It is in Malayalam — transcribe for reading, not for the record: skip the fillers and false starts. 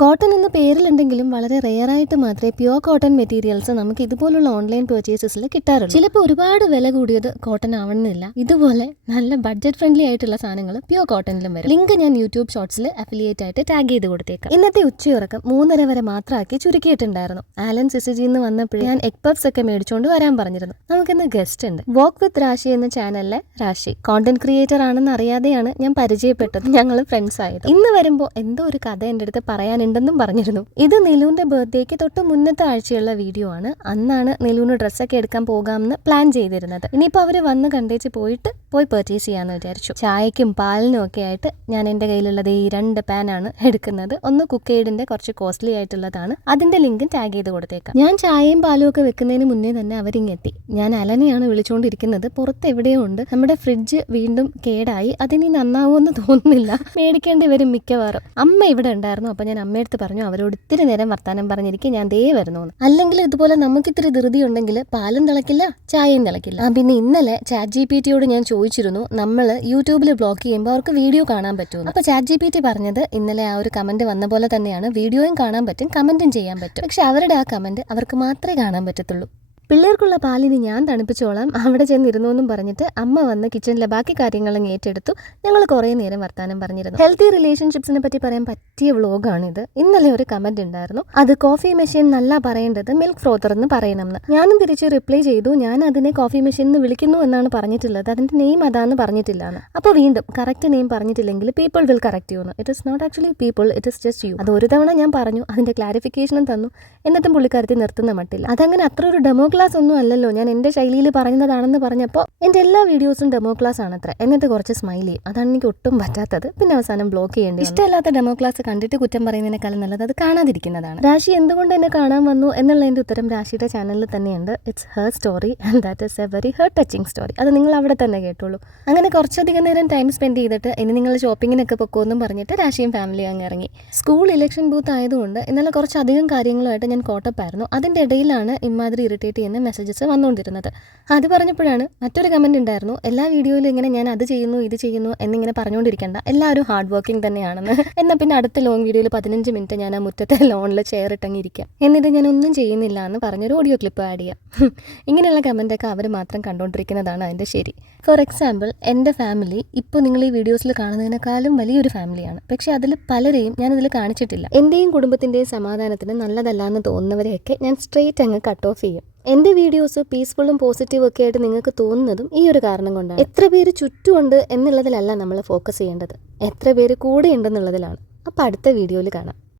കോട്ടൺ എന്ന പേരിലുണ്ടെങ്കിലും വളരെ റെയറായിട്ട് മാത്രമേ പ്യുവർ കോട്ടൺ മെറ്റീരിയൽസ് നമുക്ക് ഇതുപോലുള്ള ഓൺലൈൻ പർച്ചേസസിൽ കിട്ടാറുള്ളൂ. ചിലപ്പോൾ ഒരുപാട് വില കൂടിയത് കോട്ടൺ ആവണമെന്നില്ല. ഇതുപോലെ നല്ല ബഡ്ജറ്റ് ഫ്രണ്ട്ലി ആയിട്ടുള്ള സാധനങ്ങൾ പ്യുവർ കോട്ടണിലും വരും. ലിങ്ക് ഞാൻ യൂട്യൂബ് ഷോർട്സിൽ അഫിലിയേറ്റ് ആയിട്ട് ടാഗ് ചെയ്ത് കൊടുത്തേക്കാം. ഇന്നത്തെ ഉച്ചയുറക്കം 3:30 വരെ മാത്രമാക്കി ചുരുക്കിയിട്ടുണ്ടായിരുന്നു. ആലൻ സിസിജിന്ന് വന്നപ്പോഴേ ഞാൻ എഗ് പഫ്സ് ഒക്കെ മേടിച്ചുകൊണ്ട് വരാൻ പറഞ്ഞിരുന്നു. നമുക്കിന്ന് ഗസ്റ്റ് ഉണ്ട്. വോക്ക് വിത്ത് റാഷി എന്ന ചാനലിലെ റാഷി കോണ്ടന്റ് ക്രിയേറ്റർ ആണെന്ന് അറിയാതെയാണ് ഞാൻ പരിചയപ്പെട്ടത്. ഞങ്ങൾ ഫ്രണ്ട്സ് ആയത്. ഇന്ന് വരുമ്പോൾ എന്തോ ഒരു കഥ എൻ്റെ അടുത്ത് പറയാൻ ഉണ്ടെന്നും പറഞ്ഞിരുന്നു. ഇത് നിലുവിന്റെ ബർത്ത്ഡേക്ക് തൊട്ട് മുന്നത്തെ ആഴ്ചയുള്ള വീഡിയോ ആണ്. അന്നാണ് നിലുവിന് ഡ്രസ്സൊക്കെ എടുക്കാൻ പോകാമെന്ന് പ്ലാൻ ചെയ്തിരുന്നത്. ഇനിയിപ്പോൾ അവര് വന്ന് കണ്ടേച്ച് പോയി പർച്ചേസ് ചെയ്യാന്ന് വിചാരിച്ചു. ചായക്കും പാലിനും ഒക്കെ ആയിട്ട് ഞാൻ എൻ്റെ കയ്യിലുള്ളത് ഈ 2 പാനാണ് എടുക്കുന്നത്. ഒന്ന് കുക്കെയ്ഡിന്റെ കുറച്ച് കോസ്റ്റ്ലി ആയിട്ടുള്ളതാണ്. അതിന്റെ ലിങ്കും ടാഗ് ചെയ്ത് കൊടുത്തേക്കാം. ഞാൻ ചായയും പാലും ഒക്കെ വെക്കുന്നതിന് മുന്നേ തന്നെ അവരിങ്ങെത്തി. ഞാൻ അലനെയാണ് വിളിച്ചുകൊണ്ടിരിക്കുന്നത്. പുറത്ത് എവിടെയോ ഉണ്ട്. നമ്മുടെ ഫ്രിഡ്ജ് വീണ്ടും കേടായി. അതിനി നന്നാവുമെന്ന് തോന്നുന്നില്ല. മേടിക്കേണ്ടി വരും മിക്കവാറും. അമ്മ ഇവിടെ ഉണ്ടായിരുന്നു. അപ്പൊ ഞാൻ അമ്മയടുത്ത് പറഞ്ഞു അവരോട് ഇത്തിരി നേരം വർത്താനം പറഞ്ഞിരിക്കും, ഞാൻ ദേ വരുന്നു. അല്ലെങ്കിൽ ഇതുപോലെ നമുക്ക് ഇത്തിരി ധൃതി ഉണ്ടെങ്കിൽ പാലും തിളക്കില്ല, ചായയും തിളക്കില്ല. പിന്നെ ഇന്നലെ ChatGPT-യോട് ഞാൻ ചോദിച്ചിരുന്നു നമ്മൾ യൂട്യൂബിൽ ബ്ലോഗ് ചെയ്യുമ്പോൾ അവർക്ക് വീഡിയോ കാണാൻ പറ്റുമെന്ന്. അപ്പൊ ChatGPT പറഞ്ഞത് ഇന്നലെ ആ ഒരു കമന്റ് വന്ന പോലെ തന്നെയാണ്, വീഡിയോയും കാണാൻ പറ്റും, കമന്റും ചെയ്യാൻ പറ്റും. പക്ഷെ അവരുടെ ആ കമന്റ് അവർക്ക് മാത്രമേ കാണാൻ പറ്റത്തുള്ളൂ. പിള്ളേർക്കുള്ള പാലിന് ഞാൻ തണുപ്പിച്ചോളാം, അവിടെ ചെന്നിരുന്നു എന്നും പറഞ്ഞിട്ട് അമ്മ വന്ന് കിച്ചണിലെ ബാക്കി കാര്യങ്ങളും ഏറ്റെടുത്തു. ഞങ്ങൾ കുറേ നേരം വർത്താനം പറഞ്ഞിരുന്നു. ഹെൽത്തി റിലേഷൻഷിപ്സിനെ പറ്റി പറയാൻ പറ്റിയ വ്ളോഗാണിത്. ഇന്നലെ ഒരു കമന്റ് ഉണ്ടായിരുന്നു, അത് കോഫി മെഷീൻ നല്ല പറയേണ്ടത് മിൽക്ക് ഫ്രോത്തർ എന്ന് പറയണമെന്ന്. ഞാനും തിരിച്ച് റിപ്ലൈ ചെയ്തു, ഞാൻ അതിനെ കോഫി മെഷീൻ എന്ന് വിളിക്കുന്നു എന്നാണ് പറഞ്ഞിട്ടുള്ളത്, അതിന്റെ നെയിം അതാന്ന് പറഞ്ഞിട്ടില്ലാന്ന്. അപ്പോൾ വീണ്ടും കറക്റ്റ് നെയിം പറഞ്ഞിട്ടില്ലെങ്കിൽ people will correct you. It is not actually people, it is just you. അത് ഒരു തവണ ഞാൻ പറഞ്ഞു, അതിന്റെ ക്ലാരിഫിക്കേഷനും തന്നു. എന്നിട്ടും പുള്ളിക്കാരത്തി നിർത്തുന്ന മട്ടില്ല. അതങ്ങനെ അത്ര ഒരു ഡെമോ ക്ലാസ് ഒന്നും അല്ലല്ലോ, ഞാൻ എൻ്റെ ശൈലിയിൽ പറയുന്നതാണെന്ന് പറഞ്ഞപ്പോൾ എൻ്റെ എല്ലാ വീഡിയോസും ഡെമോ ക്ലാസ് ആണത്ര. എന്നിട്ട് കുറച്ച് സ്മൈൽ ചെയ്യും. അതാണ് എനിക്ക് ഒട്ടും പറ്റാത്തത്. പിന്നെ അവസാനം ബ്ലോക്ക് ചെയ്യേണ്ടി. ഇഷ്ടമല്ലാത്ത ഡെമോ ക്ലാസ് കണ്ടിട്ട് കുറ്റം പറയുന്നതിനേക്കാളും നല്ലത് അത് കാണാതിരിക്കുന്നതാണ്. രാശി എന്തുകൊണ്ട് എന്നെ കാണാൻ വന്നു എന്നുള്ളതിൻ്റെ ഉത്തരം രാശിയുടെ ചാനലിൽ തന്നെയുണ്ട്. It's her story and that is A very her touching story. അത് നിങ്ങൾ അവിടെ തന്നെ കേട്ടോളൂ. അങ്ങനെ കുറച്ചധികം നേരം ടൈം സ്പെൻഡ് ചെയ്തിട്ട് ഇനി നിങ്ങൾ ഷോപ്പിങ്ങിനൊക്കെ പൊക്കോന്നും പറഞ്ഞിട്ട് രാശിയും ഫാമിലിയും അങ്ങ് ഇറങ്ങി. സ്കൂൾ ഇലക്ഷൻ ബൂത്ത് ആയതുകൊണ്ട് ഇന്നലെ കുറച്ചധികം കാര്യങ്ങളുമായിട്ട് ഞാൻ കോട്ടപ്പായിരുന്നു. അതിൻ്റെ ഇടയിലാണ് ഇമാതിരി ഇറിറ്റേറ്റ് ചെയ്യുന്ന മെസ്സേജസ് വന്നുകൊണ്ടിരുന്നത്. അത് പറഞ്ഞപ്പോഴാണ് മറ്റൊരു കമന്റ് ഉണ്ടായിരുന്നു, എല്ലാ വീഡിയോയിലും ഇങ്ങനെ ഞാൻ അത് ചെയ്യുന്നു ഇത് ചെയ്യുന്നു എന്നിങ്ങനെ പറഞ്ഞുകൊണ്ടിരിക്കേണ്ട, എല്ലാവരും ഹാർഡ് വർക്കിംഗ് തന്നെയാണെന്ന്. എന്നാൽ പിന്നെ അടുത്ത ലോങ് വീഡിയോയിൽ 15 മിനിറ്റ് ഞാൻ ആ മുറ്റത്തെ ലോണിൽ ചെയർ ഇട്ടങ്ങിരിക്കാം, എന്നിട്ട് ഞാൻ ഒന്നും ചെയ്യുന്നില്ല എന്ന് പറഞ്ഞൊരു ഓഡിയോ ക്ലിപ്പ് ആഡ് ചെയ്യാം. ഇങ്ങനെയുള്ള കമന്റൊക്കെ അവർ മാത്രം കണ്ടുകൊണ്ടിരിക്കുന്നതാണ് അതിൻ്റെ ശരി. ഫോർ എക്സാമ്പിൾ, എൻ്റെ ഫാമിലി ഇപ്പോൾ നിങ്ങൾ ഈ വീഡിയോസിൽ കാണുന്നതിനേക്കാളും വലിയൊരു ഫാമിലിയാണ്. പക്ഷെ അതിൽ പലരെയും ഞാനതിൽ കാണിച്ചിട്ടില്ല. എൻ്റെയും കുടുംബത്തിൻ്റെയും സമാധാനത്തിന് നല്ലതല്ല എന്ന് തോന്നുന്നവരെയൊക്കെ ഞാൻ സ്ട്രെയിറ്റ് അങ്ങ് കട്ട് ഓഫ് ചെയ്യും. എൻ്റെ വീഡിയോസ് പീസ്ഫുള്ളും പോസിറ്റീവും ഒക്കെ ആയിട്ട് നിങ്ങൾക്ക് തോന്നുന്നതും ഈ ഒരു കാരണം കൊണ്ടാണ്. എത്ര പേര് ചുറ്റുമുണ്ട് എന്നുള്ളതിലല്ല നമ്മൾ ഫോക്കസ് ചെയ്യേണ്ടത്, എത്ര പേര് കൂടെ ഉണ്ടെന്നുള്ളതിലാണ്. അപ്പോൾ അടുത്ത വീഡിയോയിൽ കാണാം.